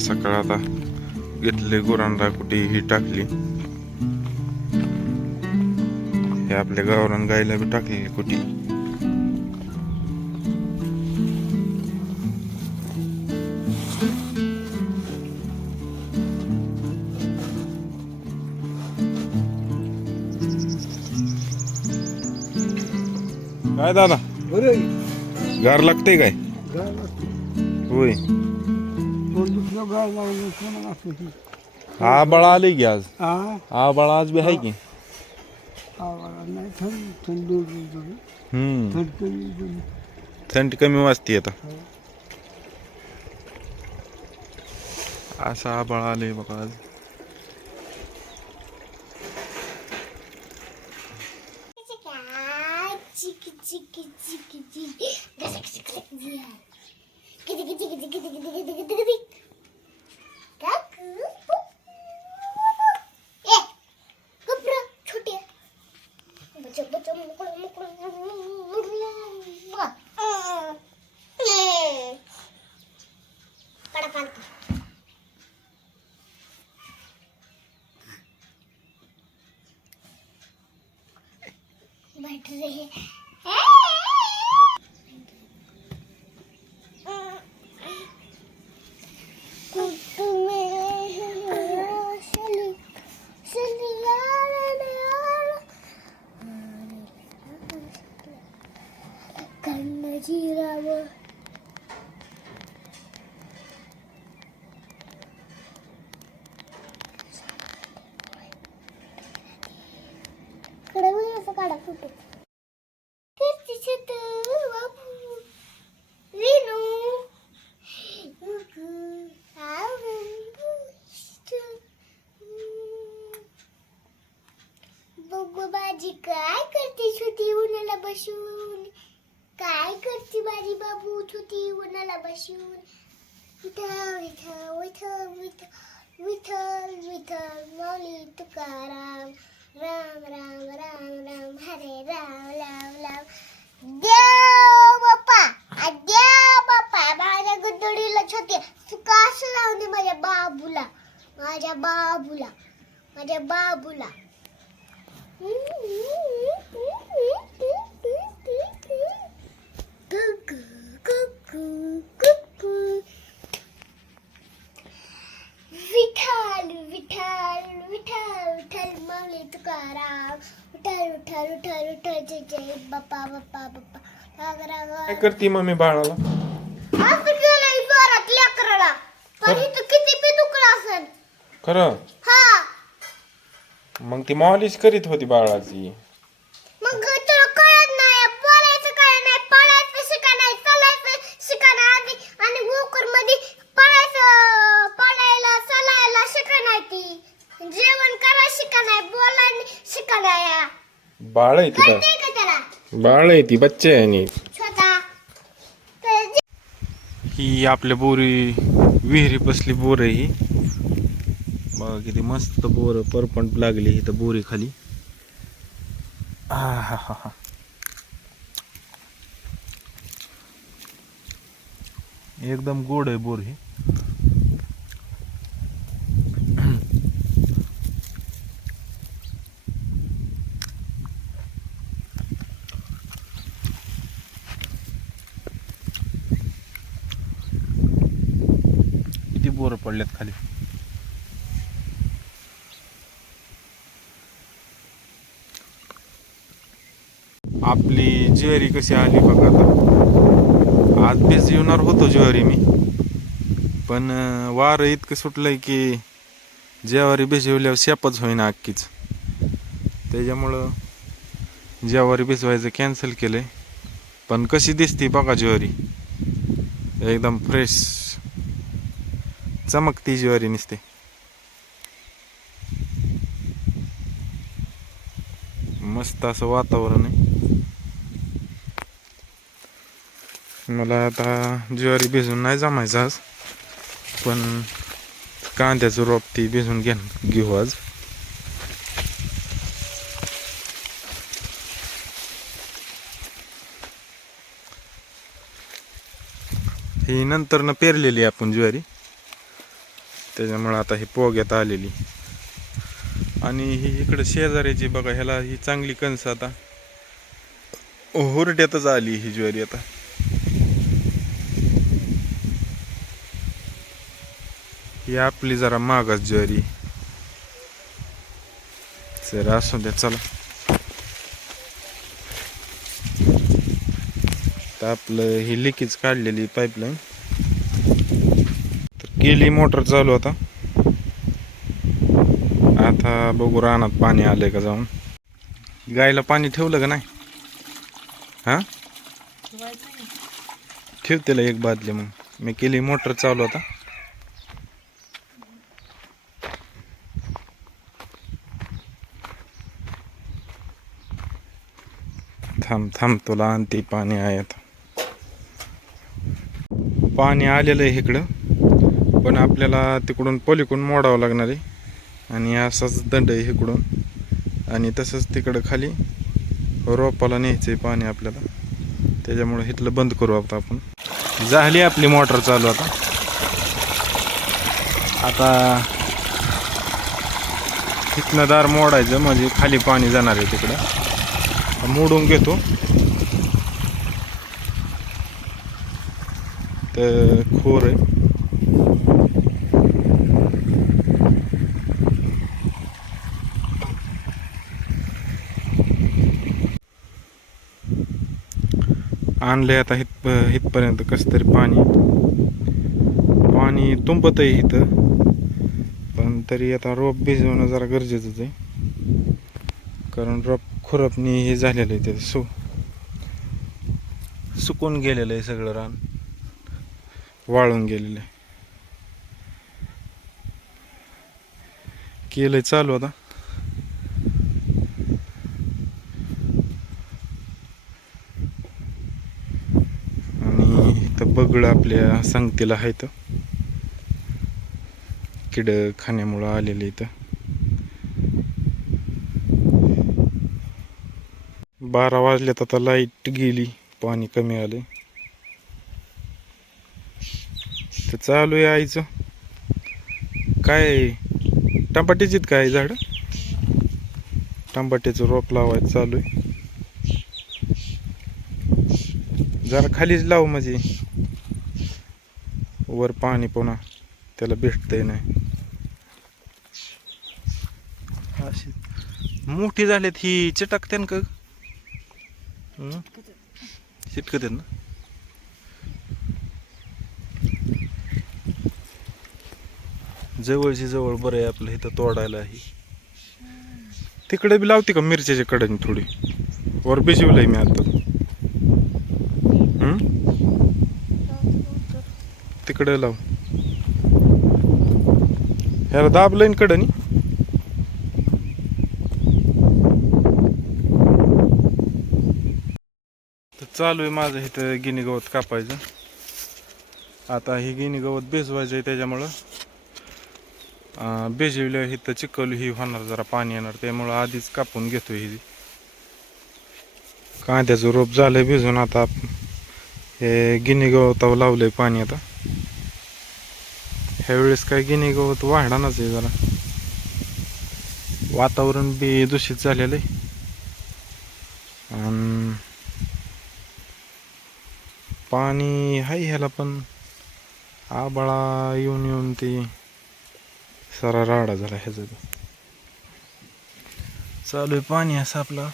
सकाळ सकाळ आता घेतले गुरांना कुठे ही टाकली. हे आपल्या गावरान गायला बी टाकलेली कुठे. काय दादा? गार लागते काय? होय. गाय लावलं आबाळ आले की आज हा आबाळ आज बी आहे की आवाला नाही थंड थंड होती थोडी. हम्म थंड कमी होती. थंडी कमी वाजते आता असं आबाळ आले बघा आज gidi gidi. काकू ए गप्र छोटे बच्चा बच्चा मुकड़ मुकड़ कड़ा कांता बैठ रहे हैं कुछ में चली चली यार कन्न जिरावं कडे असं काढा फोटो किती शेत बाबू विनू बघू बाजी काय करते छोटी उन्हाला बसून? काय करते बाजी बाबू छोटी उन्हाला बसून? विठ्ठल विठ्ठल विठ्ठल विठ्ठल विठ्ठल विठ्ठल मौली तुकाराम. राम राम राम राम हरे राम राम राम. देव बाप्पा देव बाप्पा माझ्या गड्डडीला छोटे सुकास लावणे माझ्या बाबूला. माझ्या बाबूला माझ्या बाबूला. तुकाराम जय जय बाप्पा बाप्पा बाप्पा. राग काय करते मम्मी बाळाला? आज गेला जोरात लेकराला. पण इथं किती बी दुखलं असेल. खरं? हा. मग ती मॉलिश करीत होती बाळाची मग तुला कळत नाही बोलायचं काय नाही पळायचं शिका नाही चालायचं शिका नाही आधी आणि गोकरमध्ये पळायचं पळायला चालायला शिका नाही ती जेवण करा शिका नाही बोलायला शिका नाही बाळ आहे ती बा. कळतंय का त्याला? बाळ आहे ती बच्चा आहे आणि तर ही आपल्या बोरी विहिरी बसली बोर आहे ही. बघा किती मस्त बोर परपंट लागली इथं बोरी खाली. आहाहाहा. एकदम गोड आहे बोर ही. किती बोर पडल्यात खाली? आपली ज्वेरी कशी आली बघा आता. आज बेस येणार होतो ज्वारी मी. पण वार वारं इतकं सुटलंय की ज्वारी भिजवल्यावर शेपच होईना अक्कीच त्याच्यामुळं ज्वारी भिजवायचं कॅन्सल केलंय. पण कशी दिसते बघा ज्वारी. एकदम फ्रेश चमकती ज्वारी निसते. मस्त असं वातावरण आहे. मला आता ज्वारी भिजून नाही जमायचं आज पण कांद्याचं रोप ती भिजून घ्या घेऊ आज. ही नंतर न पेरलेली आपण ज्वारी. त्याच्यामुळं आता ही पोग्यात आलेली. आणि ही इकडं शेजाऱ्याची बघा ह्याला ही चांगली कणस आता. हुरड्यातच आली ही ज्वारी आता. ही आपली जरा मागास ज्वारी. सर असू द्या चला. तर आपलं ही लिकेज काढलेली पाईपलाईन केली मोटर चालू आता. आता बघू रानात पाणी आलंय का जाऊन. गायला पाणी ठेवलं का नाही? हा? ठेव त्याला एक बादली मग. मी केली मोटर चालू आता. थांब थांब तुला आणते पाणी आहे आता. पाणी आलेलं आहे इकडं. पण आपल्याला तिकडून पलीकडून मोडावं लागणार आहे. आणि असाच दंड आहे इकडून. आणि तसंच तिकडं खाली रोपाला न्यायचं आहे पाणी आपल्याला. त्याच्यामुळे इथलं बंद करू आता आपण. झाली आपली मोटर चालू आता. आता इथनं दार मोडायचं म्हणजे खाली पाणी जाणार आहे तिकडं. मोडून घेतो. तर खोर आहे. आणले आता हित हितपर्यंत कसं तरी पाणी. पाणी तुंबत आहे इथं पण तरी आता रोप भिजवणं जरा गरजेचंच आहे. कारण रोप खुरपणी हे झालेलं आहे ते सु सुकून गेलेलं आहे सगळं रान. वाळून गेलेलं आहे. केलं चालू आता आणि इथं आपल्या संगतीला आहेत किड खाण्यामुळं आलेले इथं. बारा वाजल्यात आता लाइट गेली पाणी कमी आले तर चालू आहे आईचं. काय टमाट्याचीत काय झाड? टमाट्याचं रोप लावायचं चालू आहे. जरा खालीच लाव म्हणजे. वर पाणी पुन्हा त्याला भेटतंय नाही. अशी मोठी झालेत ही चिटकते का? हं? चिटकत ना? जवळची जवळ बरं आहे आपलं इथं तोडायला ही. तिकडे बी लावते का मिरच्याच्या कडेने थोडी? वर बिजवलंय मी आता हं? इकडे लाव. ह्याला दाबलं ना. कडनी तर चालू आहे माझं इथं गिनी गवत कापायचं. आता ही गिनी गवत भिजवायचं आहे त्याच्यामुळं. अं, इथं चिखल ही होणार जरा पाणी येणार त्यामुळं आधीच कापून घेतो ही. कांद्याचं रोप झालंय भिजून आता. हे गिनी गवतावर लावलंय पाणी आता. ह्यावेळेस काय गिनी गवत वाढणारच आहे जरा. वातावरण बी दूषित झालेलं आहे. आणि पाणी आहे ह्याला पण. आबाळा येऊन येऊन ते सारा राडा झाला ह्याचा. चालू आहे पाणी असं आपलं.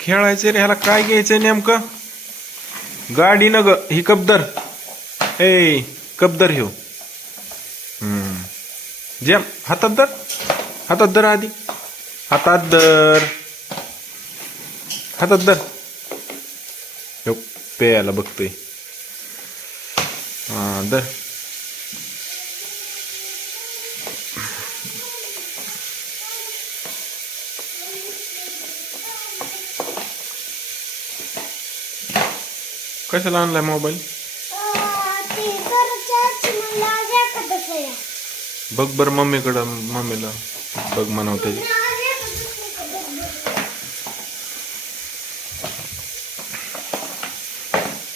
खेळायचं रे ह्याला काय घ्यायचं नेमकं? गाडी न ग ही कबदर. ए कबदर ह्यो. जेम हातात दर हातात दर आधी. हातात दर हातात दर ह्यो प्यायला बघतोय. हां धर. कशाला आणलाय मोबाईल? बघ बर मम्मीकडं मम्मीला. बघ म्हणवते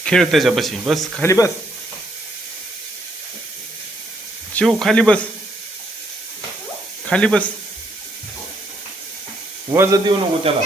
खेळ त्याच्यापाशी. बस खाली बस. शिव खाली बस. खाली बस. वज देऊ नको त्याला.